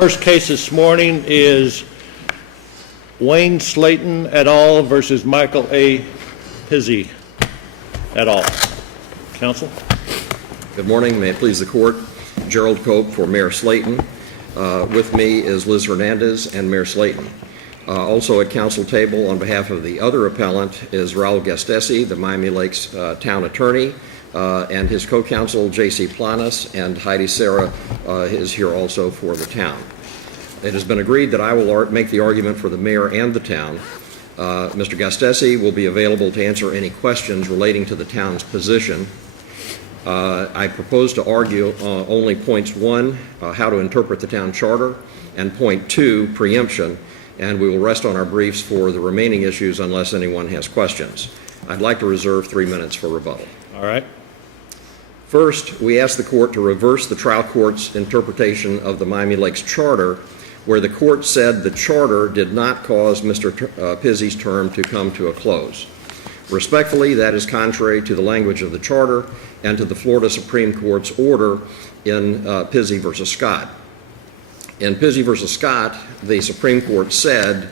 First case this morning is Wayne Slaton et al. Versus Michael A. Pizzi et al. Counsel? Good morning. May it please the court. Gerald Cope for Mayor Slaton. With me is Liz Hernandez and Mayor Slaton. Also at council table on behalf of the other appellant is Raul Gastesi, the Miami Lakes town attorney, and his co-counsel J.C. Planas, and Heidi Serra is here also for the town. It has been agreed that I will make the argument for the mayor and the town. Mr. Gastesi will be available to answer any questions relating to the town's position. I propose to argue only points 1, how to interpret the town charter, and point 2, preemption, and we will rest on our briefs for the remaining issues unless anyone has questions. I'd like to reserve 3 minutes for rebuttal. All right. First, we ask the court to reverse the trial court's interpretation of the Miami Lakes Charter, where the court said the charter did not cause Mr. Pizzi's term to come to a close. Respectfully, that is contrary to the language of the charter and to the Florida Supreme Court's order in Pizzi v. Scott. In Pizzi v. Scott, the Supreme Court said,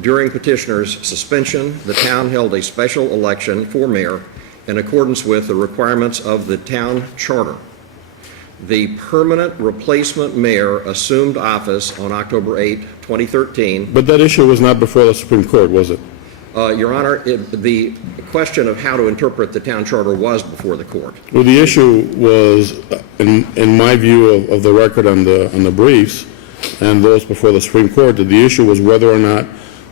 during petitioner's suspension, the town held a special election for mayor in accordance with the requirements of the town charter. The permanent replacement mayor assumed office on October 8, 2013. But that issue was not before the Supreme Court, was it? Your Honor, the question of how to interpret the town charter was before the court. Well, the issue was, in my view of the record on the briefs and those before the Supreme Court, that the issue was whether or not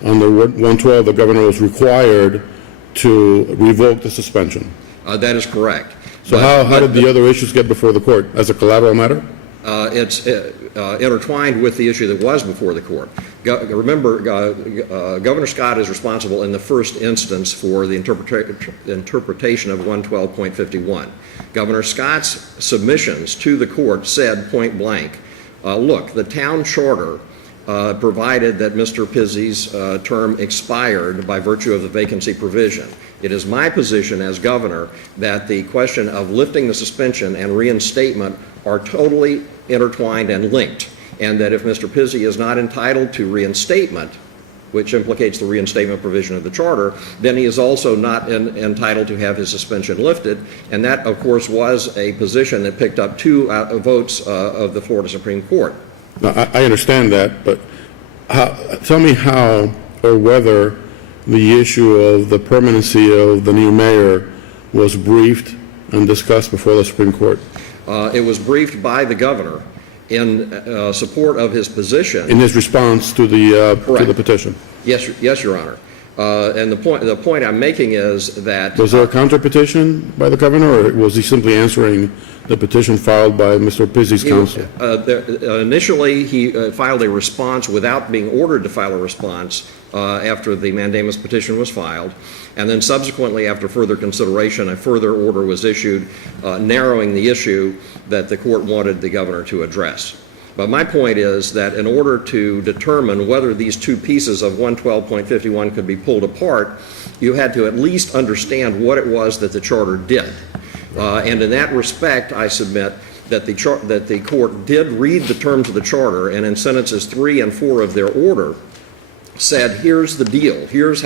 under 112 the governor was required to revoke the suspension. That is correct. So how did the other issues get before the court? As a collateral matter? It's intertwined with the issue that was before the court. Remember, Governor Scott is responsible in the first instance for the interpretation of 112.51. Governor Scott's submissions to the court said point blank, look, the town charter provided that Mr. Pizzi's term expired by virtue of the vacancy provision. It is my position as governor that the question of lifting the suspension and reinstatement are totally intertwined and linked, and that if Mr. Pizzi is not entitled to reinstatement, which implicates the reinstatement provision of the charter, then he is also not entitled to have his suspension lifted, and that, of course, was a position that picked up 2 votes of the Florida Supreme Court. Now, I understand that, but tell me how or whether the issue of the permanency of the new mayor was briefed and discussed before the Supreme Court. It was briefed by the governor in support of his position. In his response to the petition. Yes, Your Honor. And the point I'm making is that was there a counter petition by the governor, or was he simply answering the petition filed by Mr. Pizzi's counsel? Initially, he filed a response without being ordered to file a response after the mandamus petition was filed, and then subsequently, after further consideration, a further order was issued narrowing the issue that the court wanted the governor to address. But my point is that in order to determine whether these 2 pieces of 112.51 could be pulled apart, you had to at least understand what it was that the charter did. And in that respect, I submit that the court did read the terms of the charter, and in sentences 3 and 4 of their order said, here's the deal, here's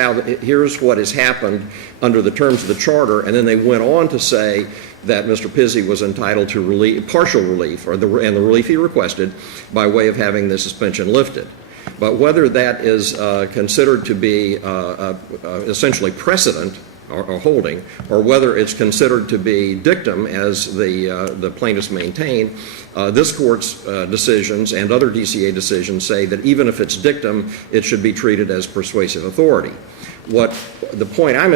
what has happened under the terms of the charter, and then they went on to say that Mr. Pizzi was entitled to partial relief, and the relief he requested, by way of having the suspension lifted. But whether that is considered to be essentially precedent or holding, or whether it's considered to be dictum, as the plaintiffs maintain, this court's decisions and other DCA decisions say that even if it's dictum, it should be treated as persuasive authority. What the point I'm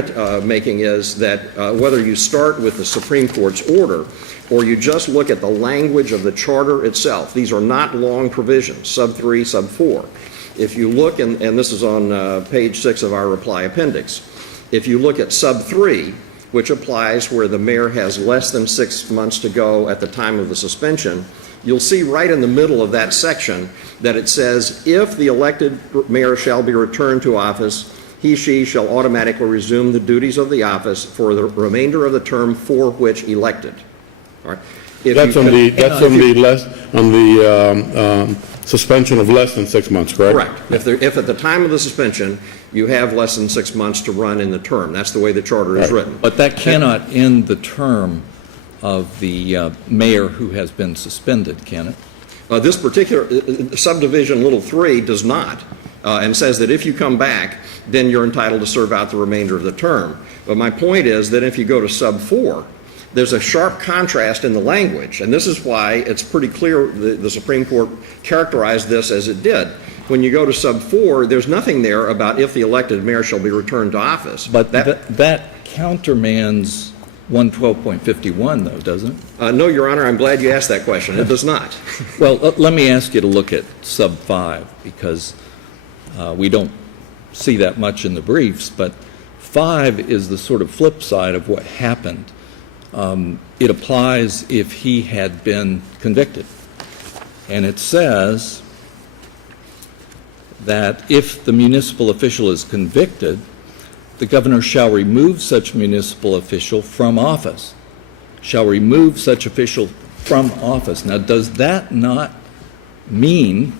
making is that whether you start with the Supreme Court's order or you just look at the language of the charter itself, these are not long provisions, sub 3, sub 4. If you look, and this is on page 6 of our reply appendix, if you look at sub 3, which applies where the mayor has less than 6 months to go at the time of the suspension, you'll see right in the middle of that section that it says, if the elected mayor shall be returned to office, he/she shall automatically resume the duties of the office for the remainder of the term for which elected. All right. That's on the suspension of less than 6 months, correct? Correct. If at the time of the suspension, you have less than 6 months to run in the term. That's the way the charter is written. But that cannot end the term of the mayor who has been suspended, can it? This particular subdivision, little 3, does not, and says that if you come back, then you're entitled to serve out the remainder of the term. But my point is that if you go to sub 4, there's a sharp contrast in the language, and this is why it's pretty clear the Supreme Court characterized this as it did. When you go to sub 4, there's nothing there about if the elected mayor shall be returned to office. But that countermands 112.51, though, doesn't it? No, Your Honor, I'm glad you asked that question. It does not. Well, let me ask you to look at sub 5, because we don't see that much in the briefs, but 5 is the sort of flip side of what happened. It applies if he had been convicted. And it says that if the municipal official is convicted, the governor shall remove such municipal official from office. Shall remove such official from office. Now, does that not mean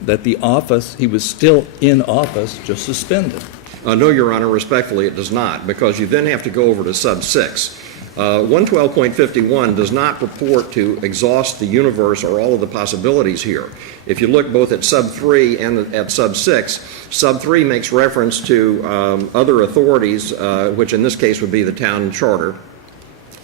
that the office, he was still in office, just suspended? No, Your Honor, respectfully, it does not, because you then have to go over to sub 6. 112.51 does not purport to exhaust the universe or all of the possibilities here. If you look both at sub 3 and at sub 6, sub 3 makes reference to other authorities, which in this case would be the town charter,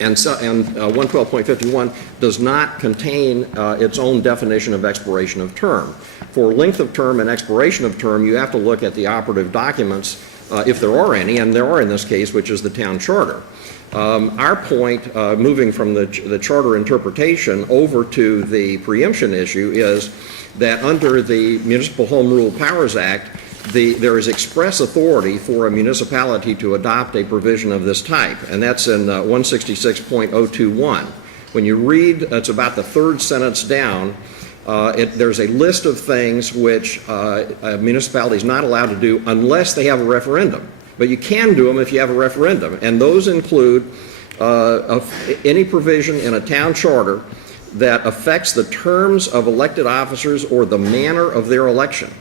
and 112.51 does not contain its own definition of expiration of term. For length of term and expiration of term, you have to look at the operative documents, if there are any, and there are in this case, which is the town charter. Our point, moving from the charter interpretation over to the preemption issue, is that under the Municipal Home Rule Powers Act, there is express authority for a municipality to adopt a provision of this type, and that's in 166.021. When you read, it's about the third sentence down, there's a list of things which a municipality is not allowed to do unless they have a referendum. But you can do them if you have a referendum, and those include any provision in a town charter that affects the terms of elected officers or the manner of their election.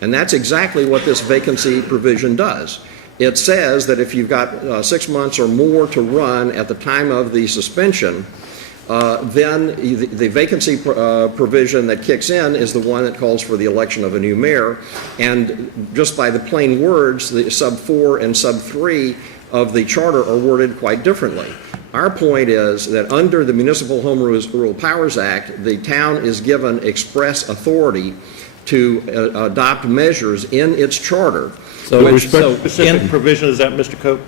And that's exactly what this vacancy provision does. It says that if you've got 6 months or more to run at the time of the suspension, then the vacancy provision that kicks in is the one that calls for the election of a new mayor. And just by the plain words, the sub 4 and sub 3 of the charter are worded quite differently. Our point is that under the Municipal Home Rule Powers Act, the town is given express authority to adopt measures in its charter. Specific provision, is that, Mr. Cope?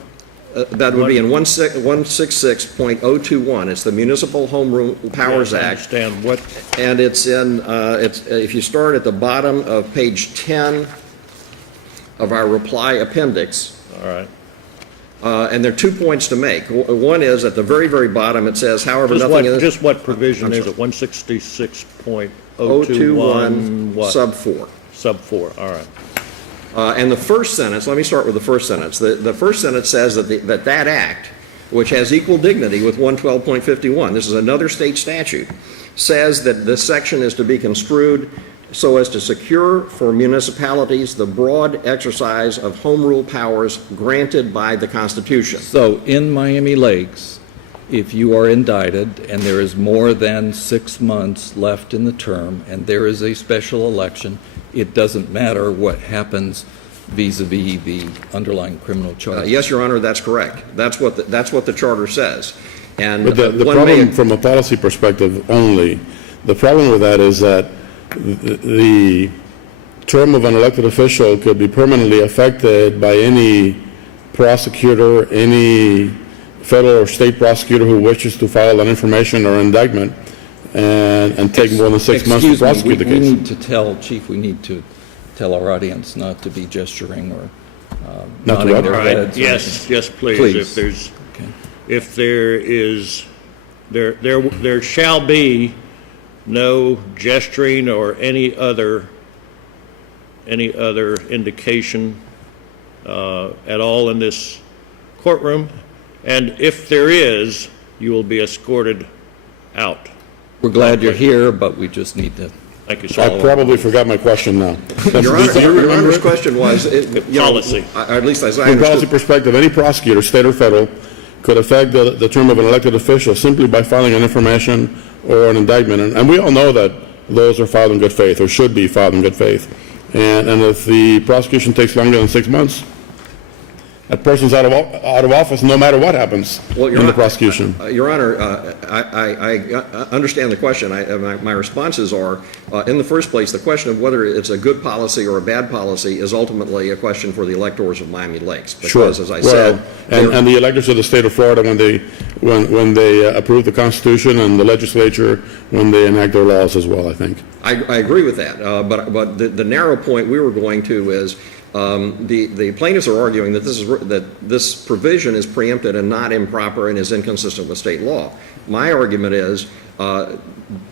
That would be in 166.021. It's the Municipal Home Rule Powers Act. I understand what. And it's in, if you start at the bottom of page 10 of our reply appendix. All right. And there are 2 points to make. One is at the very, very bottom, it says, however, Just what provision is it? 166.021 what? Sub 4. Sub 4, all right. And the first sentence, let me start with the first sentence. The first sentence says that that act, which has equal dignity with 112.51, this is another state statute, says that this section is to be construed so as to secure for municipalities the broad exercise of home rule powers granted by the Constitution. So in Miami Lakes, if you are indicted and there is more than 6 months left in the term and there is a special election, it doesn't matter what happens vis-a-vis the underlying criminal charge. Yes, Your Honor, that's correct. That's what the charter says. And But the problem from a policy perspective only, the problem with that is that the term of an elected official could be permanently affected by any prosecutor, any federal or state prosecutor who wishes to file an information or indictment and take more than 6 months to prosecute the case. We need to tell, Chief, we need to tell our audience not to be gesturing or nodding their heads. Yes, please. Please. If there is, there shall be no gesturing or any other indication at all in this courtroom, and if there is, you will be escorted out. We're glad you're here, but we just need to Thank you, I sir. probably forgot my question now. Your Honor, Do you Your remember Honor's it? question was, Policy. at least as I From a policy understood. perspective, any prosecutor, state or federal, could affect the term of an elected official simply by filing an information or an indictment. And we all know that those are filed in good faith, or should be filed in good faith. And if the prosecution takes longer than 6 months, that person's out of office no matter what happens Well, Your in the Honor, prosecution. Your Honor, I understand the question. My responses are, in the first place, the question of whether it's a good policy or a bad policy is ultimately a question for the electors of Miami Lakes. Sure. Because, as I said, And the electors of the state of Florida, when they approve the Constitution, and the legislature, when they enact their laws as well, I think. I agree with that. But the narrow point we were going to is, the plaintiffs are arguing that this provision is preempted and not improper and is inconsistent with state law. My argument is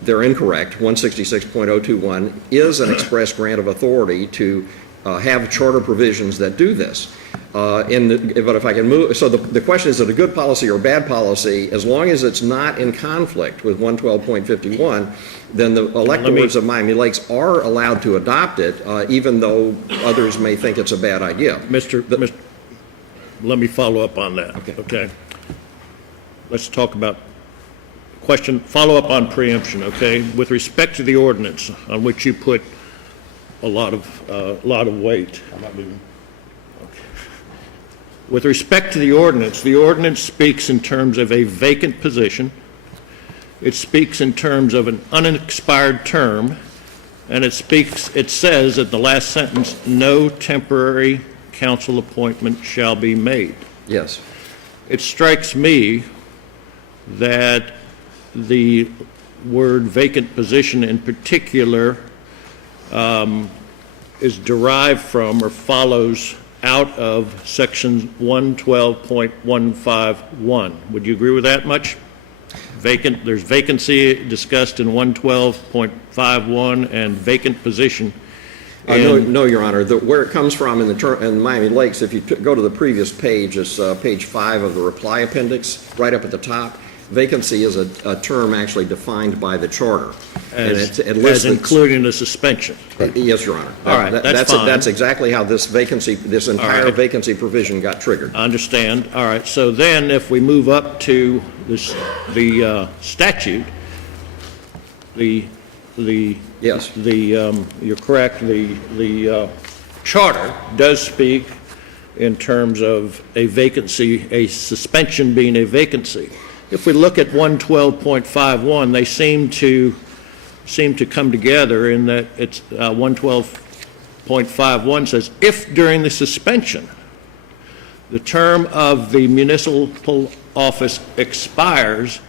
they're incorrect. 166.021 is an express grant of authority to have charter provisions that do this. But if I can move, so the question is it a good policy or bad policy? As long as it's not in conflict with 112.51, then the electors of Miami Lakes are allowed to adopt it, even though others may think it's a bad idea. Let me follow up on that. Okay. Let's talk about follow up on preemption, okay? With respect to the ordinance on which you put a lot of weight. I'm not leaving. With respect to the ordinance speaks in terms of a vacant position. It speaks in terms of an unexpired term, and it says at the last sentence, no temporary council appointment shall be made. Yes. It strikes me that the word vacant position in particular is derived from or follows out of section 112.151. Would you agree with that much? There's vacancy discussed in 112.51 and vacant position. No, Your Honor. Where it comes from in Miami Lakes, if you go to the previous page, it's page 5 of the reply appendix, right up at the top. Vacancy is a term actually defined by the charter. As lists including a suspension. Yes, Your Honor. All right, that's fine. That's exactly how this entire vacancy provision got triggered. I understand. All right. So then if we move up to the statute, Yes. You're correct, the charter does speak in terms of a vacancy, a suspension being a vacancy. If we look at 112.51, they seem to come together in that it's 112.51 says, if during the suspension the term of the municipal office expires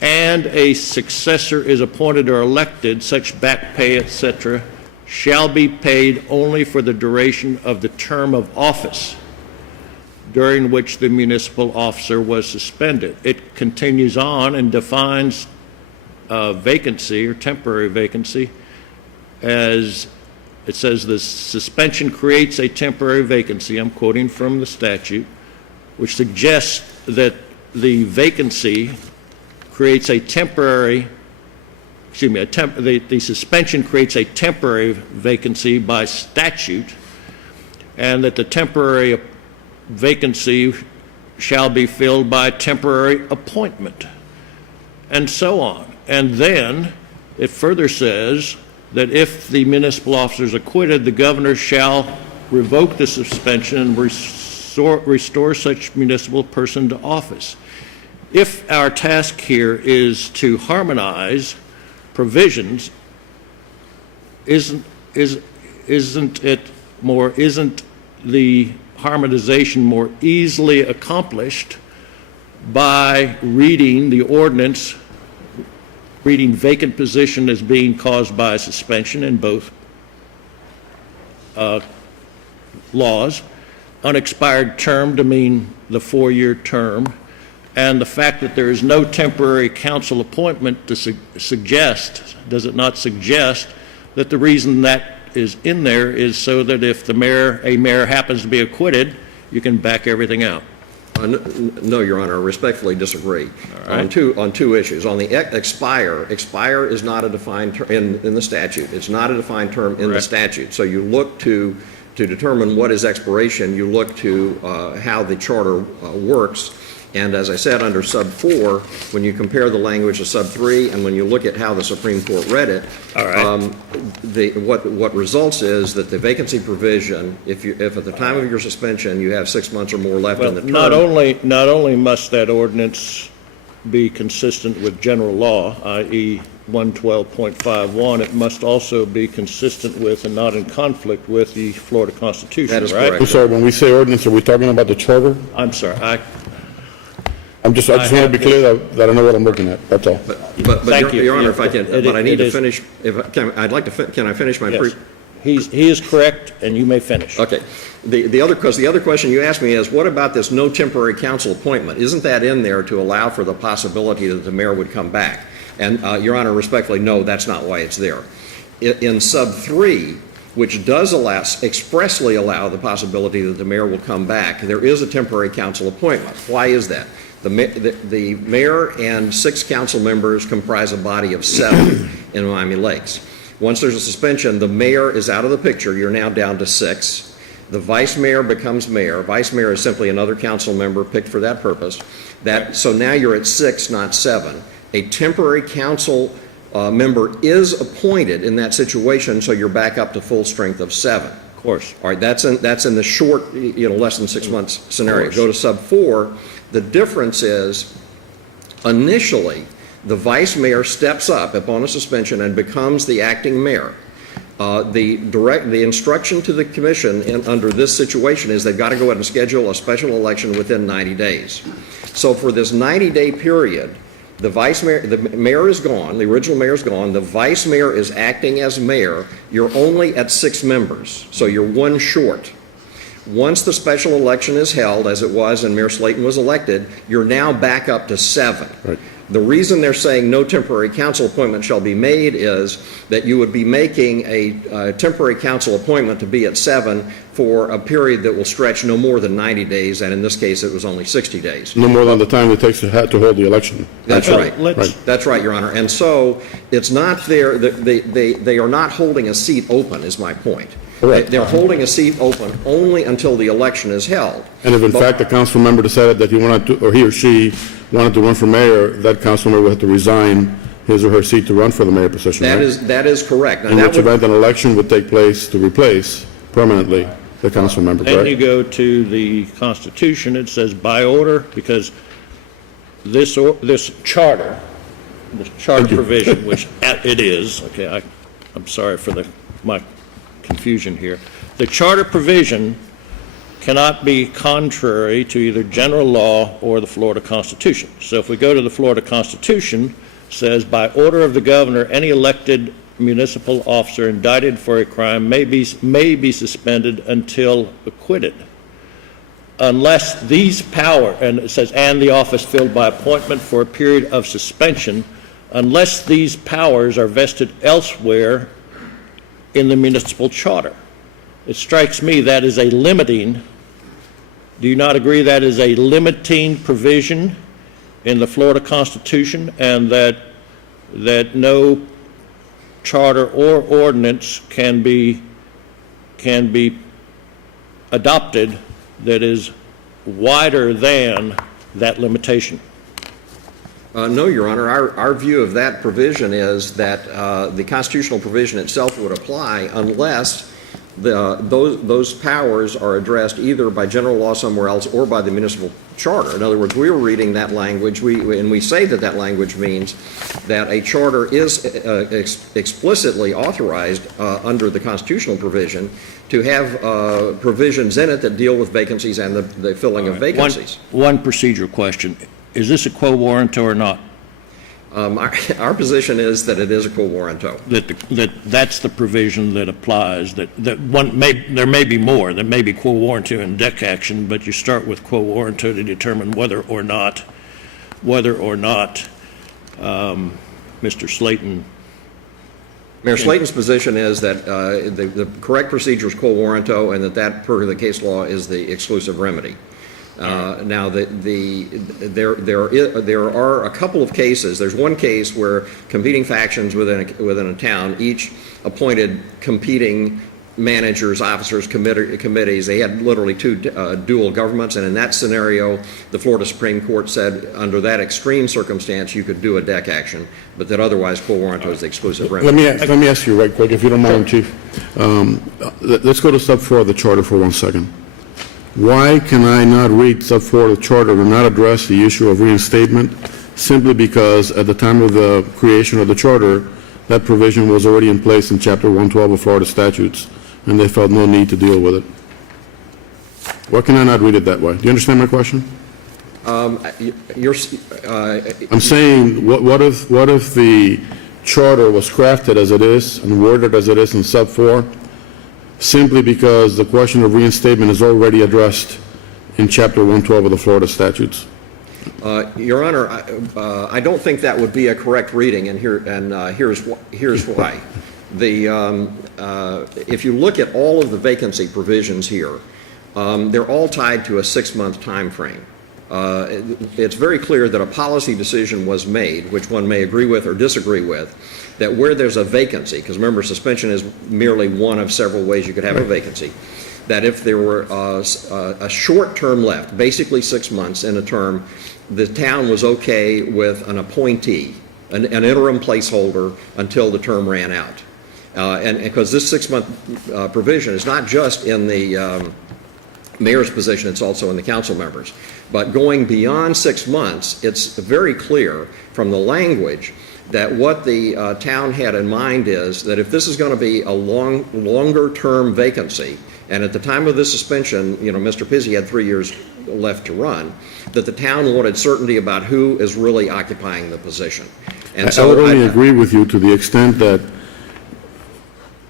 and a successor is appointed or elected, such back pay, etc., shall be paid only for the duration of the term of office during which the municipal officer was suspended. It continues on and defines vacancy or temporary vacancy as it says the suspension creates a temporary vacancy. I'm quoting from the statute, which suggests that the vacancy creates a temporary, the suspension creates a temporary vacancy by statute, and that the temporary vacancy shall be filled by temporary appointment, and so on. And then it further says that if the municipal officer is acquitted, the governor shall revoke the suspension and restore such municipal person to office. If our task here is to harmonize provisions, isn't the harmonization more easily accomplished by reading the ordinance, reading vacant position as being caused by a suspension in both laws, unexpired term to mean the 4-year term, and the fact that there is no temporary council appointment to does it not suggest that the reason that is in there is so that if a mayor happens to be acquitted, you can back everything out? No, Your Honor, I respectfully disagree. right. On two issues. On the expire is not a defined term in the statute. It's not a defined term in the Correct. statute. So you look to determine what is expiration, you look to how the charter works. And as I said, under sub 4, when you compare the language of sub 3 and when you look at how the Supreme Court read it, All right. what results is that the vacancy provision, if at the time of your suspension you have 6 months or more left Well, in the term. not only must that ordinance be consistent with general law, i.e. 112.51, it must also be consistent with and not in conflict with the Florida Constitution, That is right? correct. I'm sorry, when we say ordinance, are we talking about the charter? I'm sorry, I just want to be clear that I know what I'm looking at, that's all. But Thank you. Your Honor, if I can, It- but I need it to is- finish, can I finish my yes, he is correct, and you may finish. Okay. The other question you asked me is, what about this no temporary council appointment? Isn't that in there to allow for the possibility that the mayor would come back? And, Your Honor, respectfully, no, that's not why it's there. In sub 3, which does expressly allow the possibility that the mayor will come back, there is a temporary council appointment. Why is that? The mayor and 6 council members comprise a body of 7 in Miami Lakes. Once there's a suspension, the mayor is out of the picture. You're now down to 6. The vice mayor becomes mayor. Vice mayor is simply another council member picked for that purpose. So now you're at 6, not 7. A temporary council member is appointed in that situation, so you're back up to full strength of 7. Of course. All right, that's in the short, less than 6 months scenario. Go to sub 4. The difference is, initially, the vice mayor steps up upon a suspension and becomes the acting mayor. The instruction to the commission under this situation is they've got to go ahead and schedule a special election within 90 days. So for this 90-day period, the mayor is gone, the original mayor is gone, the vice mayor is acting as mayor, you're only at 6 members, so you're 1 short. Once the special election is held, as it was and Mayor Slaton was elected, you're now back up to 7. Right. The reason they're saying no temporary council appointment shall be made is that you would be making a temporary council appointment to be at 7 for a period that will stretch no more than 90 days, and in this case, it was only 60 days. No more than the time it takes to hold the election. That's Well, right. let's- That's right, Your Honor. And so it's not there, they are not holding a seat open, is my point. Correct. They're holding a seat open only until the election is held. And if in But- fact the council member decided that he wanted to, or he or she wanted to run for mayor, that council member would have to resign his or her seat to run for the mayor position, right? That is correct. Now, In that which would- event an election would take place to replace permanently the council member, Then you correct? go to the Constitution, it says by order, because this charter provision, which it is, okay, I'm sorry for my confusion here. The charter provision cannot be contrary to either general law or the Florida Constitution. So if we go to the Florida Constitution, it says by order of the governor, any elected municipal officer indicted for a crime may be suspended until acquitted, unless these and it says, and the office filled by appointment for a period of suspension, unless these powers are vested elsewhere in the municipal charter. It strikes me that is a limiting, do you not agree that is a limiting provision in the Florida Constitution, and that no charter or ordinance can be adopted that is wider than that limitation? No, Your Honor. Our view of that provision is that the constitutional provision itself would apply unless those powers are addressed either by general law somewhere else or by the municipal charter. In other words, we were reading that language, and we say that language means that a charter is explicitly authorized under the constitutional provision to have provisions in it that deal with vacancies and the filling of vacancies. One procedural question. Is this a quo warranto or not? Our position is that it is a quo warranto. That's the provision that applies, that there may be more, there may be quo warranto and deck action, but you start with quo warranto to determine whether or not Mr. Slaton. Mayor Slaton's position is that the correct procedure is quo warranto, and that per the case law is the exclusive remedy. Now, there are a couple of cases. There's one case where competing factions within a town each appointed competing managers, officers, committees. They had literally two dual governments, and in that scenario, the Florida Supreme Court said under that extreme circumstance you could do a deck action, but that otherwise quo warranto is the exclusive remedy. Let me ask you right quick, if you don't mind, Chief. Let's go to sub 4 of the charter for 1 second. Why can I not read sub 4 of the charter and not address the issue of reinstatement simply because at the time of the creation of the charter, that provision was already in place in Chapter 112 of Florida statutes, and they felt no need to deal with it? Why can I not read it that way? Do you understand my question? I'm saying, what if the charter was crafted as it is and worded as it is in sub 4, simply because the question of reinstatement is already addressed in Chapter 112 of the Florida statutes? Your Honor, I don't think that would be a correct reading, and here's why. If you look at all of the vacancy provisions here, they're all tied to a 6-month time frame. It's very clear that a policy decision was made, which one may agree with or disagree with, that where there's a vacancy, because remember, suspension is merely one of several ways you could have a vacancy, that if there were a short term left, basically 6 months in a term, the town was okay with an appointee, an interim placeholder until the term ran out. And because this 6-month provision is not just in the mayor's position, it's also in the council members. But going beyond 6 months, it's very clear from the language that what the town had in mind is that if this is going to be a longer term vacancy, and at the time of this suspension, Mr. Pizzi had 3 years left to run, that the town wanted certainty about who is really occupying the position. And so I would only agree with you to the extent that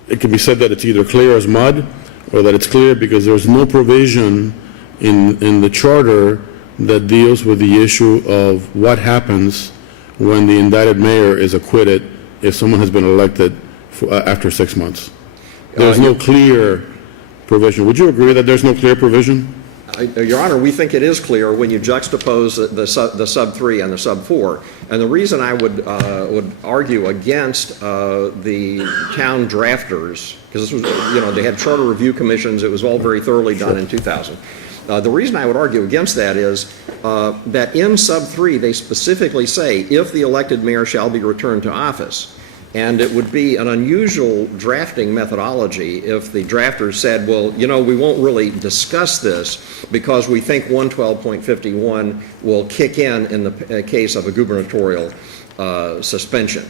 it can be said that it's either clear as mud or that it's clear because there's no provision in the charter that deals with the issue of what happens when the indicted mayor is acquitted if someone has been elected after 6 months. There's no clear provision. Would you agree that there's no clear provision? Your Honor, we think it is clear when you juxtapose the sub 3 and the sub 4. And the reason I would argue against the town drafters, because this was, they had charter review commissions, it was all very thoroughly done in 2000. The reason I would argue against that is that in sub 3 they specifically say if the elected mayor shall be returned to office. And it would be an unusual drafting methodology if the drafters said, well, we won't really discuss this because we think 112.51 will kick in the case of a gubernatorial suspension.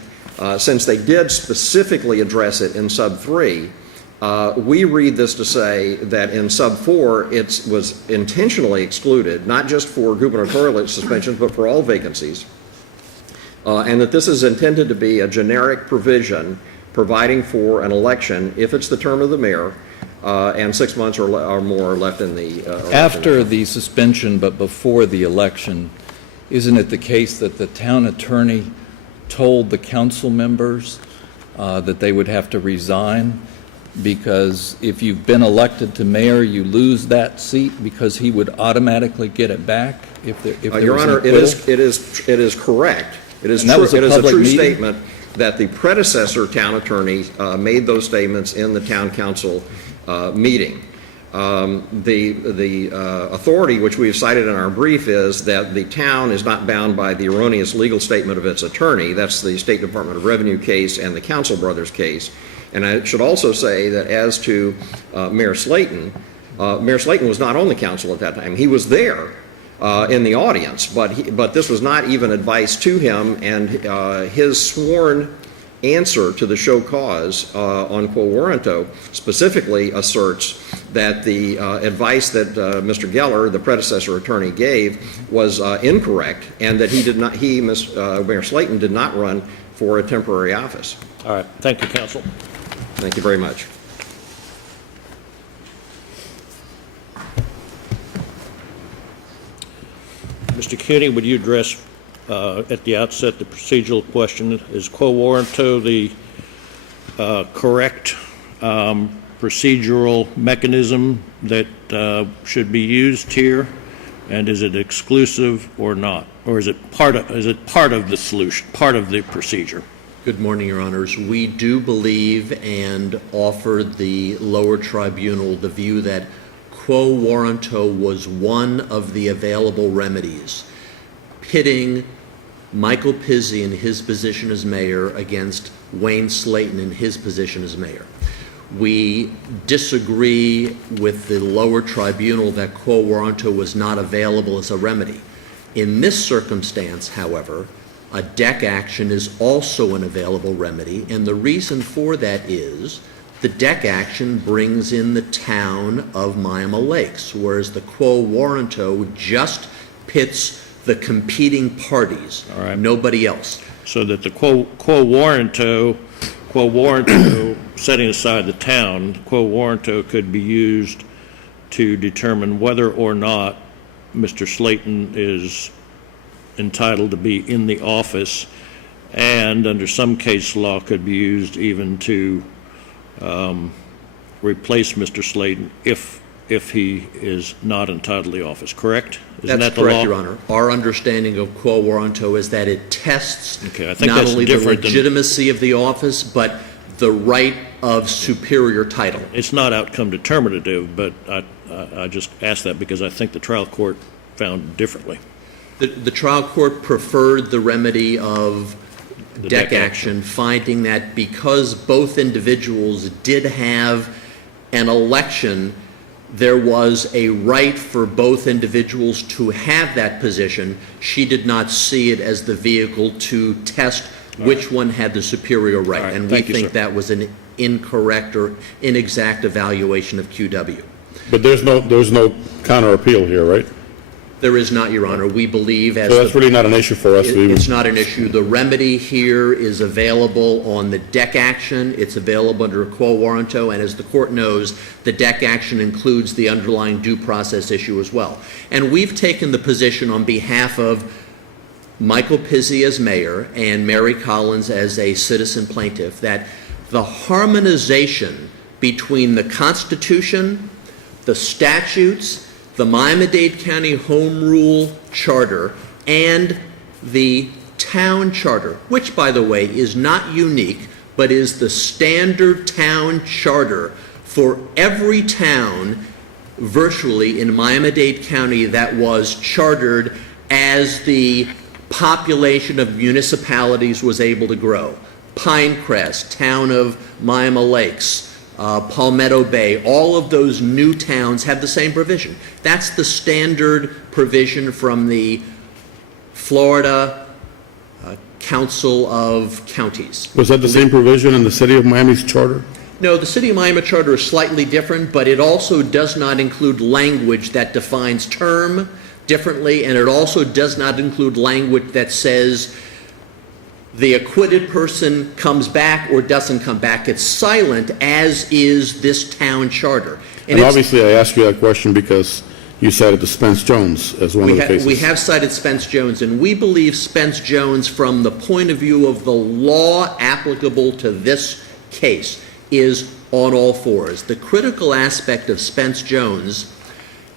Since they did specifically address it in sub 3, we read this to say that in sub 4 it was intentionally excluded, not just for gubernatorial suspensions, but for all vacancies. And that this is intended to be a generic provision providing for an election if it's the term of the mayor and 6 months or more left in the After the suspension but before the election, isn't it the case that the town attorney told the council members that they would have to resign? Because if you've been elected to mayor, you lose that seat because he would automatically get it back if there Your was Honor, an it is correct. It is And that was a true public meeting? statement that the predecessor town attorney made those statements in the town council meeting. The authority which we have cited in our brief is that the town is not bound by the erroneous legal statement of its attorney. That's the State Department of Revenue case and the Council Brothers case. And I should also say that as to Mayor Slaton was not on the council at that time. He was there in the audience, but this was not even advice to him, and his sworn answer to the show cause on quo warranto specifically asserts that the advice that Mr. Geller, the predecessor attorney, gave was incorrect, and that Mayor Slaton did not run for a temporary office. All right. Thank you, counsel. Thank you very much. Mr. Cuny, would you address at the outset the procedural question? Is quo warranto the correct procedural mechanism that should be used here? And is it exclusive or not? Or is it part of the solution, part of the procedure? Good morning, Your Honors. We do believe and offered the lower tribunal the view that quo warranto was one of the available remedies, pitting Michael Pizzi in his position as mayor against Wayne Slaton in his position as mayor. We disagree with the lower tribunal that quo warranto was not available as a remedy. In this circumstance, however, a deck action is also an available remedy, and the reason for that is the deck action brings in the town of Miami Lakes, whereas the quo warranto just pits the competing parties, All right. nobody else. So that the quo warranto, setting aside the town, quo warranto could be used to determine whether or not Mr. Slaton is entitled to be in the office, and under some case law could be used even to replace Mr. Slaton if he is not entitled to the office, correct? Isn't That's that the correct, law? Your Honor. Our understanding of quo warranto is that it tests Okay, I think not that's only the different than- legitimacy of the office, but the right of superior title. It's not outcome determinative, but I just asked that because I think the trial court found differently. The trial court preferred the remedy of The deck deck action, finding that because both individuals did have an election, there was a right for both individuals to have that position. She did not see it as the vehicle to test which one had the superior right. All right. And we Thank you, think sir. that was an incorrect or inexact evaluation of QW. But there's no counter appeal here, right? There is not, Your Honor. We believe as So that's the really not an issue for us to even... It's not an issue. The remedy here is available on the deck action. It's available under quo warranto, and as the court knows, the deck action includes the underlying due process issue as well. And we've taken the position on behalf of Michael Pizzi as mayor and Mary Collins as a citizen plaintiff that the harmonization between the Constitution, the statutes, the Miami-Dade County Home Rule Charter, and the town charter, which, by the way, is not unique, but is the standard town charter for every town virtually in Miami-Dade County that was chartered as the population of municipalities was able to grow. Pinecrest, town of Miami Lakes, Palmetto Bay, all of those new towns have the same provision. That's the standard provision from the Florida Council of Counties. Was that the same provision in the city of Miami's charter? No, the City of Miami Charter is slightly different, but it also does not include language that defines term differently, and it also does not include language that says the acquitted person comes back or doesn't come back. It's silent, as is this town charter. And obviously, I asked you that question because you cited the Spence Jones as one of the cases. We have cited Spence Jones, and we believe Spence Jones, from the point of view of the law applicable to this case, is on all fours. The critical aspect of Spence Jones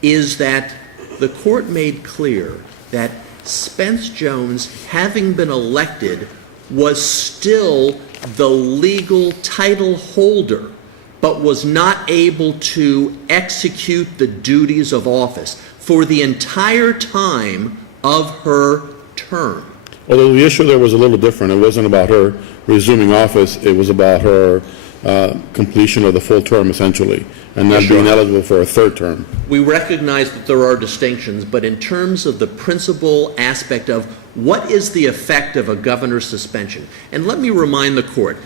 is that the court made clear that Spence Jones, having been elected, was still the legal title holder, but was not able to execute the duties of office for the entire time of her term. Although the issue there was a little different. It wasn't about her resuming office. It was about her completion of the full term, essentially, and not being eligible for a third term. We recognize that there are distinctions, but in terms of the principal aspect of what is the effect of a governor's suspension, and let me remind the court,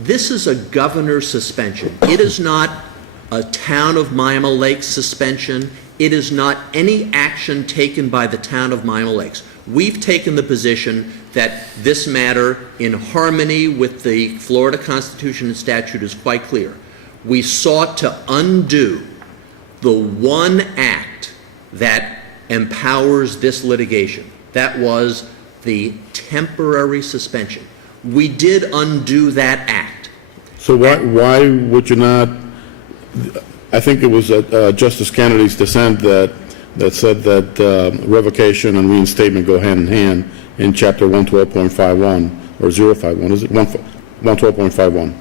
this is a governor's suspension. It is not a town of Miami Lakes suspension. It is not any action taken by the town of Miami Lakes. We've taken the position that this matter, in harmony with the Florida Constitution and statute, is quite clear. We sought to undo the one act that empowers this litigation. That was the temporary suspension. We did undo that act. So why would you not? I think it was Justice Kennedy's dissent that that said that revocation and reinstatement go hand in hand in Chapter 112.51, or 051, is it? 112.51.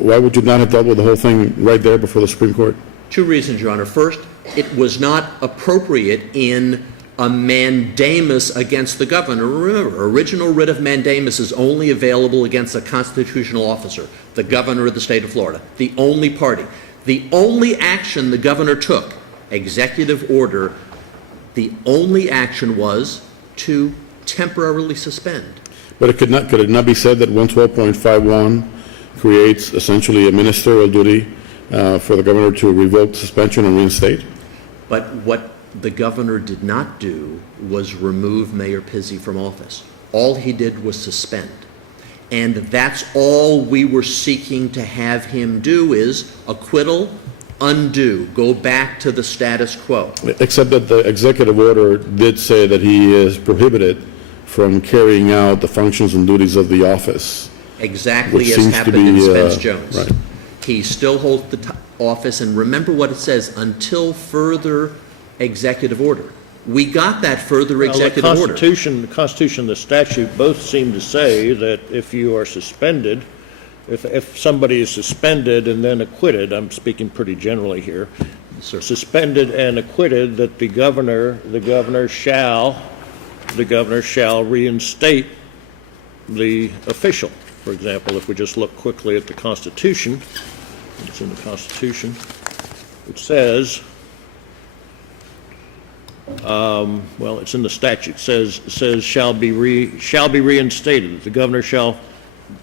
Why would you not have dealt with the whole thing right there before the Supreme Court? Two reasons, Your Honor. First, it was not appropriate in a mandamus against the governor. Remember, original writ of mandamus is only available against a constitutional officer, the governor of the state of Florida, the only party. The only action the governor took, executive order, the only action was to temporarily suspend. But could it not be said that 112.51 creates essentially a ministerial duty for the governor to revoke suspension and reinstate? But what the governor did not do was remove Mayor Pizzi from office. All he did was suspend. And that's all we were seeking to have him do is acquittal, undo, go back to the status quo. Except that the executive order did say that he is prohibited from carrying out the functions and duties of the office. Exactly Which as seems to happened be, in Spence-Jones. right. He still holds the office, and remember what it says, until further executive order. We got that further executive order. The Constitution and the statute both seem to say that if you are suspended, if somebody is suspended and then acquitted, I'm speaking pretty generally here, suspended and acquitted, that the governor shall reinstate the official. For example, if we just look quickly at the Constitution, it's in the Constitution, it says, well, it's in the statute, it says shall be reinstated. The governor shall,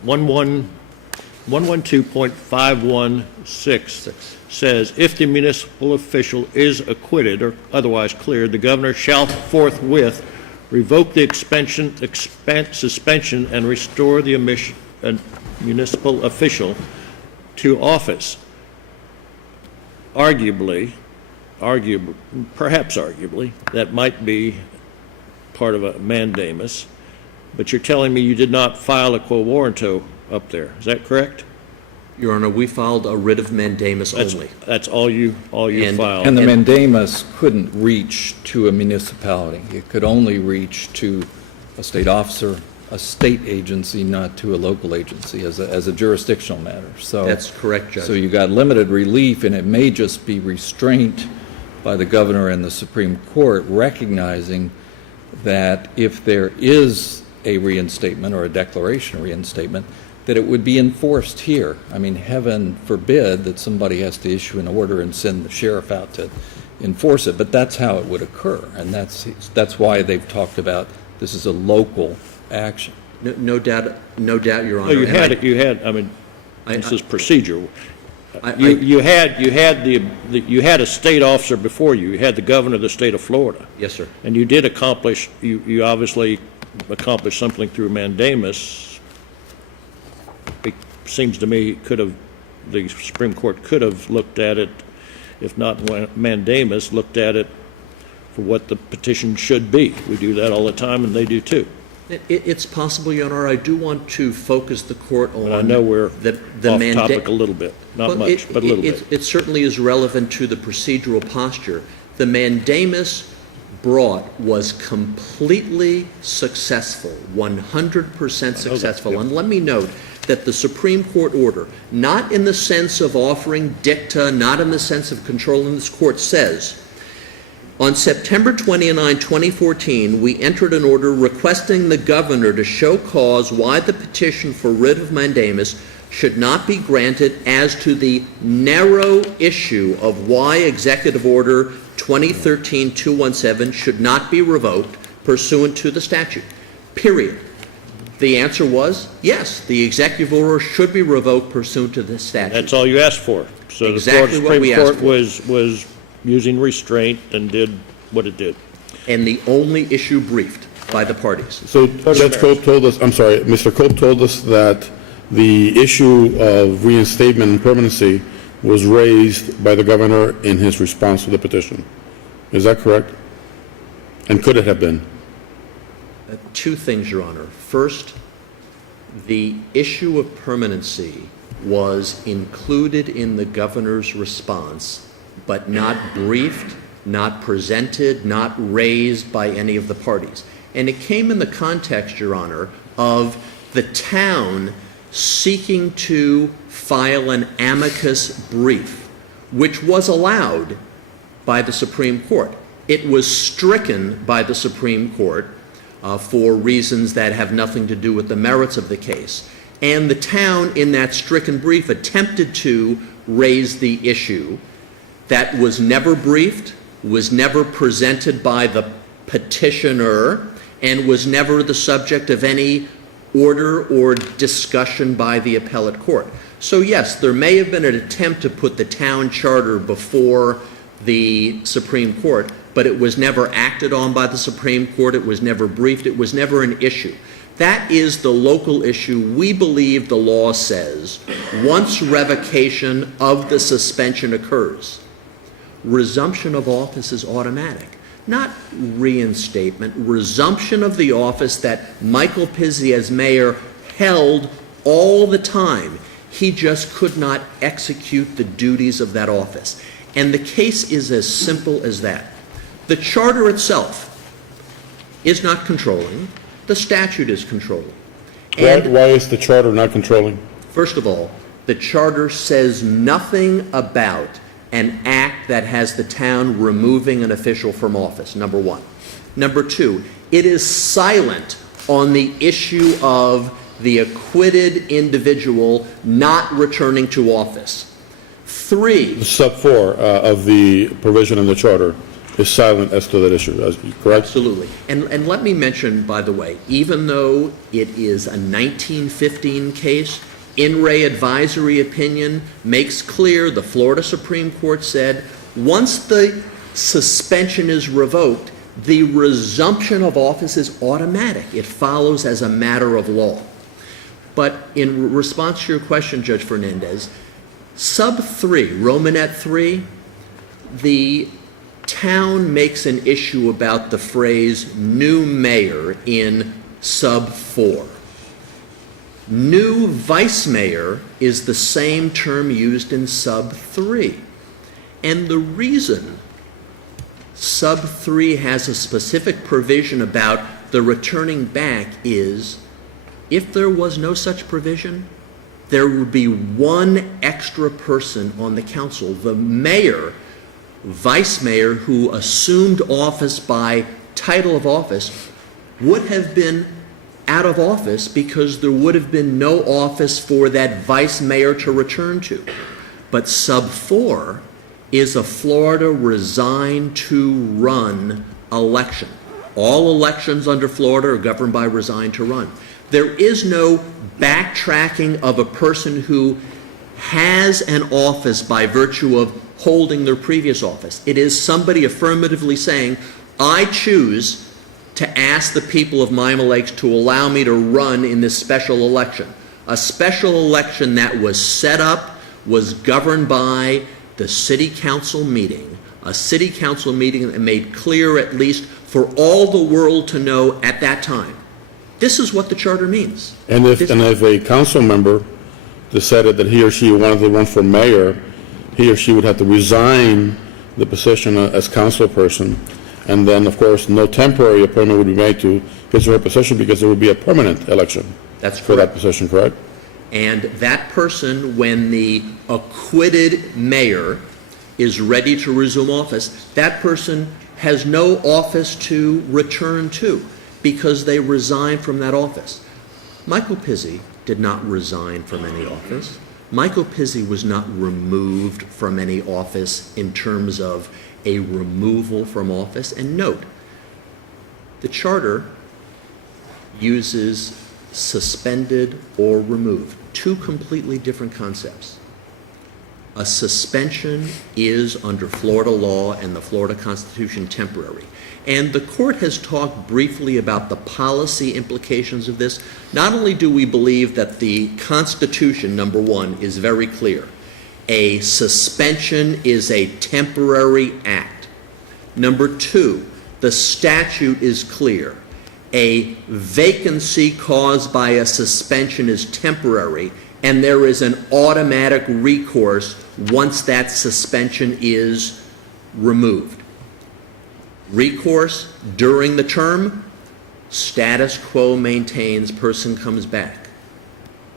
112.516 says, if the municipal official is acquitted or otherwise cleared, the governor shall forthwith revoke the suspension and restore the municipal official to office. Perhaps arguably, that might be part of a mandamus, but you're telling me you did not file a quo warranto up there. Is that correct? Your Honor, we filed a writ of mandamus only. That's all you filed. And the mandamus couldn't reach to a municipality. It could only reach to a state officer, a state agency, not to a local agency as a jurisdictional matter. So That's correct, Judge. So you got limited relief, and it may just be restraint by the governor and the Supreme Court, recognizing that if there is a reinstatement or a declaration of reinstatement, that it would be enforced here. I mean, heaven forbid that somebody has to issue an order and send the sheriff out to enforce it, but that's how it would occur, and that's why they've talked about this is a local action. No doubt, Your Honor. No, you had. I mean, this is procedural. You had a state officer before you. You had the governor of the state of Florida. Yes, sir. And you did accomplish. You obviously accomplished something through mandamus. It seems to me the Supreme Court could have looked at it, if not mandamus, looked at it for what the petition should be. We do that all the time, and they do too. It's possible, Your Honor. I do want to focus the court on But I know we're the off topic a little bit. Not much, but a little bit. It certainly is relevant to the procedural posture. The mandamus brought was completely successful, 100% successful. Yep. And let me note that the Supreme Court order, not in the sense of offering dicta, not in the sense of controlling this court, says, on September 29, 2014, we entered an order requesting the governor to show cause why the petition for writ of mandamus should not be granted as to the narrow issue of why Executive Order 2013-217 should not be revoked pursuant to the statute, period. The answer was, yes, the executive order should be revoked pursuant to the statute. That's all you asked for. So Exactly the what we Supreme asked Court for. was using restraint and did what it did. And the only issue briefed by the parties. So Judge Cope told us, I'm sorry, Mr. Cope told us that the issue of reinstatement and permanency was raised by the governor in his response to the petition. Is that correct? And could it have been? Two things, Your Honor. First, the issue of permanency was included in the governor's response, but not briefed not presented, not raised by any of the parties. And it came in the context, Your Honor, of the town seeking to file an amicus brief, which was allowed by the Supreme Court. It was stricken by the Supreme Court for reasons that have nothing to do with the merits of the case. And the town, in that stricken brief, attempted to raise the issue that was never briefed, was never presented by the petitioner, and was never the subject of any order or discussion by the appellate court. So yes, there may have been an attempt to put the town charter before the Supreme Court, but it was never acted on by the Supreme Court, it was never briefed, it was never an issue. That is the local issue. We believe the law says once revocation of the suspension occurs, resumption of office is automatic. Not reinstatement, resumption of the office that Michael Pizzi as mayor held all the time. He just could not execute the duties of that office. And the case is as simple as that. The charter itself is not controlling. The statute is controlling. And Why is the charter not controlling? first of all, the charter says nothing about an act that has the town removing an official from office, number one. Number two, it is silent on the issue of the acquitted individual not returning to office. Three, Sub 4 of the provision in the charter is silent as to that issue, correct? absolutely. And let me mention, by the way, even though it is a 1915 case, In re advisory opinion makes clear, the Florida Supreme Court said, once the suspension is revoked, the resumption of office is automatic. It follows as a matter of law. But in response to your question, Judge Fernandez, sub 3, Romanet 3, the town makes an issue about the phrase new mayor in sub 4. New vice mayor is the same term used in sub 3. And the reason sub 3 has a specific provision about the returning back is, if there was no such provision, there would be one extra person on the council. The mayor, vice mayor, who assumed office by title of office, would have been out of office because there would have been no office for that vice mayor to return to. But sub 4 is a Florida resign to run election. All elections under Florida are governed by resign to run. There is no backtracking of a person who has an office by virtue of holding their previous office. It is somebody affirmatively saying, I choose to ask the people of Miami Lakes to allow me to run in this special election. A special election that was set up, was governed by the city council meeting, a city council meeting that made clear, at least for all the world to know at that time, this is what the charter means. And if a council member decided that he or she wanted to run for mayor, he or she would have to resign the position as council person, and then, of course, no temporary appointment would be made to his or her position because it would be a permanent election. That's for that correct. position, correct? And that person, when the acquitted mayor is ready to resume office, that person has no office to return to because they resign from that office. Michael Pizzi did not resign from any office. Michael Pizzi was not removed from any office in terms of a removal from office. And note, the charter uses suspended or removed, two completely different concepts. A suspension is, under Florida law and the Florida Constitution, temporary. And the court has talked briefly about the policy implications of this. Not only do we believe that the Constitution, number one, is very clear. A suspension is a temporary act. Number two, the statute is clear. A vacancy caused by a suspension is temporary, and there is an automatic recourse once that suspension is removed. Recourse during the term, status quo maintains, person comes back.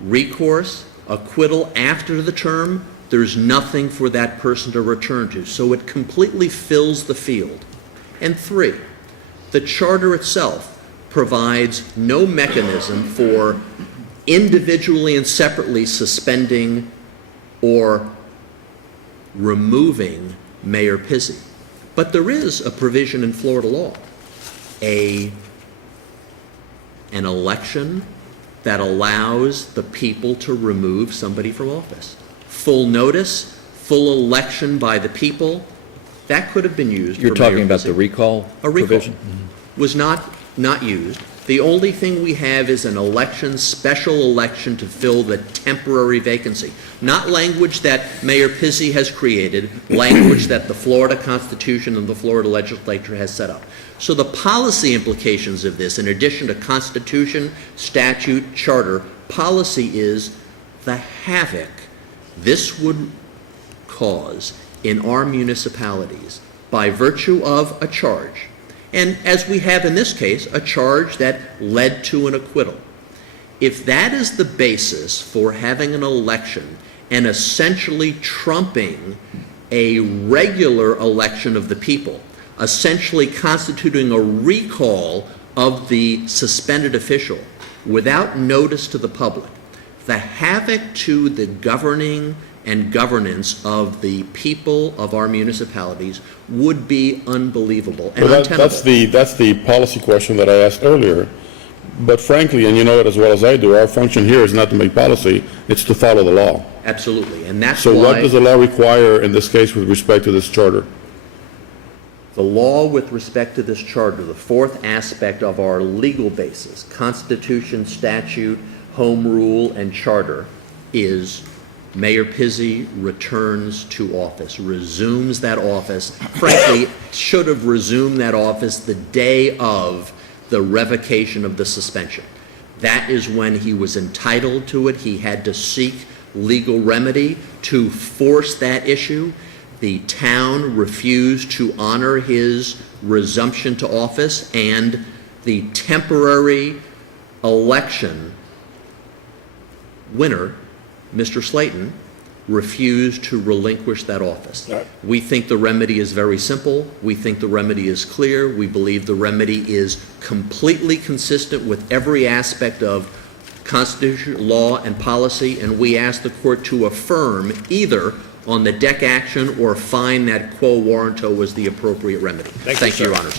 Recourse, acquittal after the term, there's nothing for that person to return to. So it completely fills the field. And 3, the charter itself provides no mechanism for individually and separately suspending or removing Mayor Pizzi. But there is a provision in Florida law, an election that allows the people to remove somebody from office. Full notice, full election by the people, that could have been used. You're for Mayor talking about Pizzi. the recall A recall provision? was not used. The only thing we have is an election, special election to fill the temporary vacancy. Not language that Mayor Pizzi has created, language that the Florida Constitution and the Florida legislature has set up. So the policy implications of this, in addition to Constitution, statute, charter, policy is the havoc this would cause in our municipalities by virtue of a charge. And as we have in this case, a charge that led to an acquittal. If that is the basis for having an election and essentially trumping a regular election of the people, essentially constituting a recall of the suspended official without notice to the public, the havoc to the governing and governance of the people of our municipalities would be unbelievable and untenable. That's the policy question that I asked earlier. But frankly, and you know it as well as I do, our function here is not to make policy, it's to follow the law. Absolutely, and that's So why what does the law require in this case with respect to this charter? the law with respect to this charter, the fourth aspect of our legal basis, Constitution, statute, home rule, and charter, is Mayor Pizzi returns to office, resumes that office. Frankly, should have resumed that office the day of the revocation of the suspension. That is when he was entitled to it. He had to seek legal remedy to force that issue. The town refused to honor his resumption to office, and the temporary election winner, Mr. Slaton, refused to relinquish that office. We think the remedy is very simple. We think the remedy is clear. We believe the remedy is completely consistent with every aspect of Constitution, law, and policy, and we ask the court to affirm either on the deck action or find that quo warranto was the appropriate remedy. Thank you, Your Honors.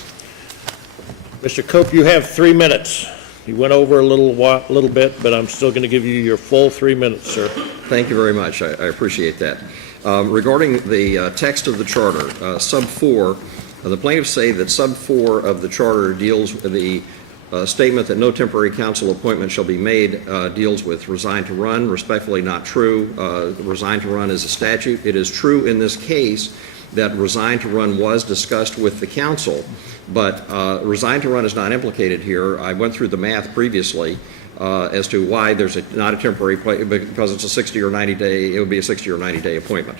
Mr. Cope, you have 3 minutes. You went over a little bit, but I'm still going to give you your full 3 minutes, sir. Thank you very much. I appreciate that. Regarding the text of the charter, sub 4, the plaintiffs say that sub 4 of the charter deals with the statement that no temporary council appointment shall be made deals with resign to run. Respectfully not true. Resign to run is a statute. It is true in this case that resign to run was discussed with the council, but resign to run is not implicated here. I went through the math previously as to why there's not a temporary, because it's a 60 or 90 day, it would be a 60 or 90 day appointment.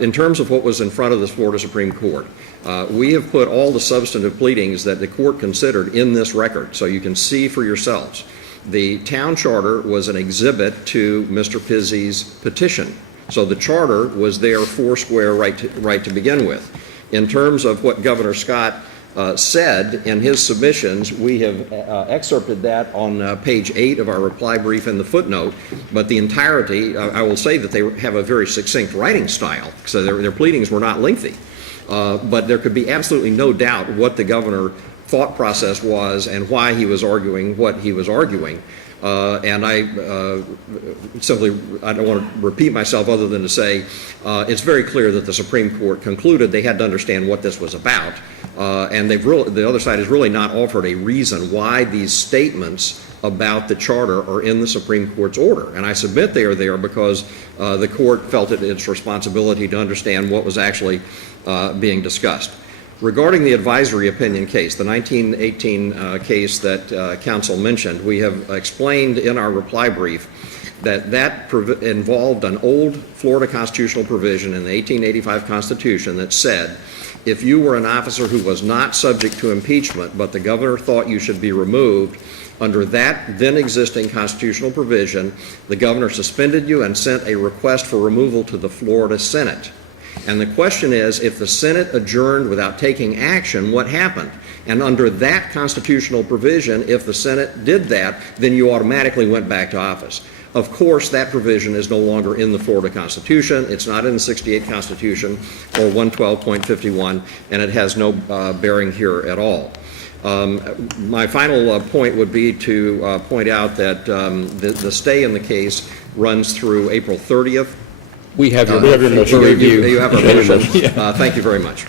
In terms of what was in front of the Florida Supreme Court, we have put all the substantive pleadings that the court considered in this record, so you can see for yourselves. The town charter was an exhibit to Mr. Pizzi's petition, so the charter was there foursquare right to begin with. In terms of what Governor Scott said in his submissions, we have excerpted that on page 8 of our reply brief in the footnote, but the entirety, I will say that they have a very succinct writing style, so their pleadings were not lengthy. But there could be absolutely no doubt what the governor thought process was and why he was arguing what he was arguing. And I don't want to repeat myself other than to say it's very clear that the Supreme Court concluded they had to understand what this was about. And the other side has really not offered a reason why these statements about the charter are in the Supreme Court's order. And I submit they are there because the court felt it its responsibility to understand what was actually being discussed. Regarding the advisory opinion case, the 1918 case that counsel mentioned, we have explained in our reply brief involved an old Florida constitutional provision in the 1885 Constitution that said, if you were an officer who was not subject to impeachment, but the governor thought you should be removed, under that then existing constitutional provision, the governor suspended you and sent a request for removal to the Florida Senate. And the question is, if the Senate adjourned without taking action, what happened? And under that constitutional provision, if the Senate did that, then you automatically went back to office. Of course, that provision is no longer in the Florida Constitution. It's not in the 68 Constitution or 112.51, and it has no bearing here at all. My final point would be to point out that the stay in the case runs through April 30th. We have your We have your motion. for review. You have our motion. Thank you very much.